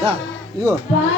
来，一个。